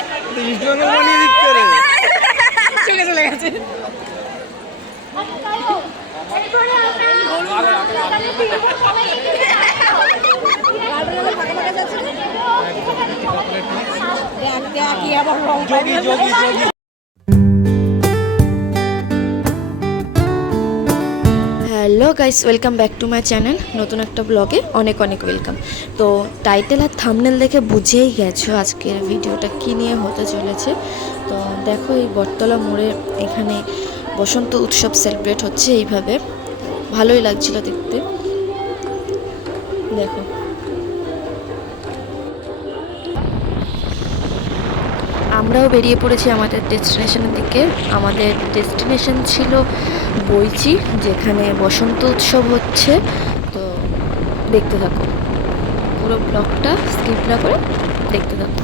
লাগাই বানিয়ে দিচ্ছে রে চোখে চলে গেছে দেখ দেখ কি আবার রং যোগী যোগী যোগী hello guys welcome back to my channel নতুন একটা ব্লগে অনেক অনেক ওয়েলকাম তো টাইটেল আর থামনেল দেখে বুঝেই গেছো আজকের ভিডিওটা কী নিয়ে হতে চলেছে। তো দেখো এই বটতলা মোড়ে এখানে বসন্ত উৎসব সেলিব্রেট হচ্ছে এইভাবে। ভালোই লাগছিল দেখতে। দেখো। আমরাও বেরিয়ে পড়েছি আমাদের ডেস্টিনেশনের দিকে। আমাদের ডেস্টিনেশন ছিল বইচি, যেখানে বসন্ত উৎসব হচ্ছে। তো দেখতে থাকো। পুরো ব্লগটা স্কিপ না করে দেখতে থাকো।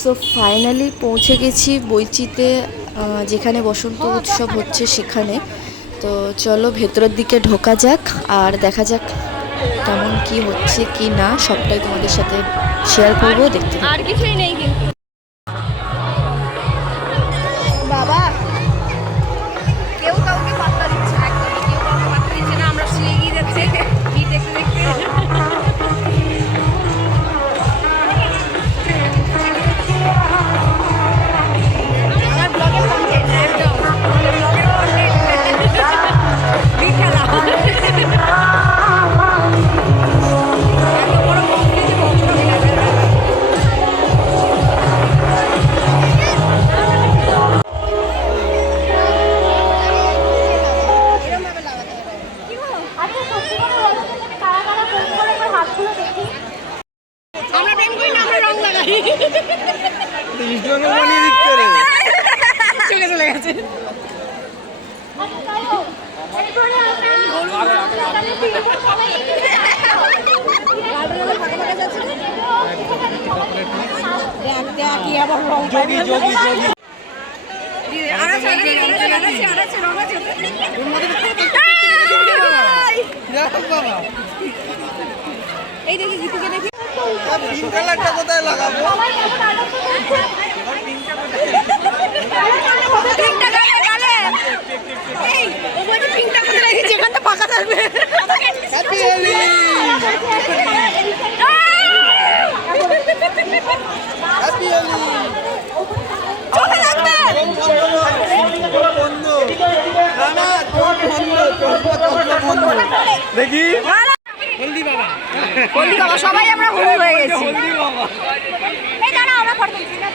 সো ফাইনালি পৌঁছে গেছি বইচিতে যেখানে বসন্ত উৎসব হচ্ছে সেখানে। তো চলো ভেতরের দিকে ঢোকা যাক, আর দেখা যাক কেমন কি হচ্ছে কি না, সবটাই তোমাদের সাথে শেয়ার করব, দেখতে আর কিছুই নেই কিন্তু। আমরা প্রেম করি না আমরা রং লাগাই। ইস্ট বেঙ্গল বানিয়ে দিচ্ছে রে। চোখে চলে গেছে। দেখ দেখ কি আবার রং যোগী যোগী যোগী আনাচ্ছে আনাচ্ছে আনাচ্ছে আনাচ্ছে রং আছে। দেখো বাবা। এই দেখি গীতুকে দেখি। পিঙ্ক কালারটা কোথায় লাগাবো ফাঁকা থাকবে। দেখি। হলদি বাবা সবাই আমরা হয়ে গেছি। এই দাঁড়া আমরা ফটো তুলছি না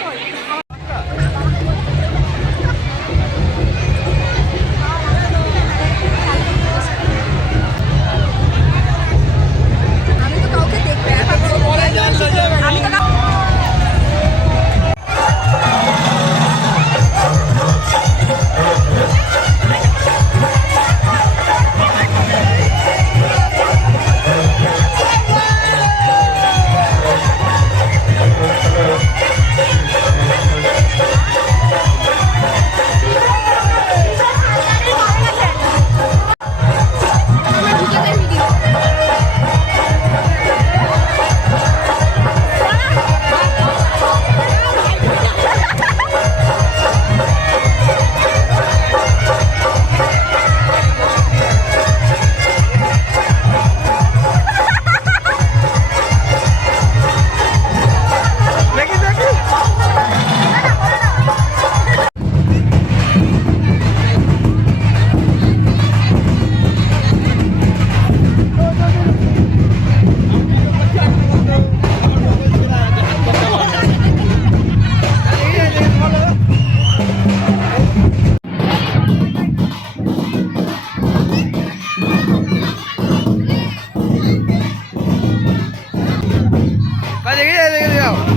เดี๋ยวเดี๋ยวเดี๋ยว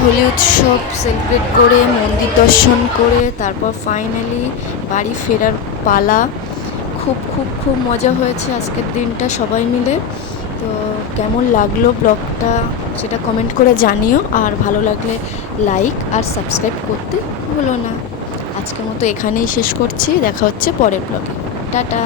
হোলি উৎসব সেলিব্রেট করে, মন্দির দর্শন করে, তারপর ফাইনালি বাড়ি ফেরার পালা। খুব খুব খুব মজা হয়েছে আজকের দিনটা সবাই মিলে। তো কেমন লাগল ব্লগটা সেটা কমেন্ট করে জানিও, আর ভালো লাগলে লাইক আর সাবস্ক্রাইব করতে ভুলো না। আজকের মতো এখানেই শেষ করছি। দেখা হচ্ছে পরের ব্লগে টাটা।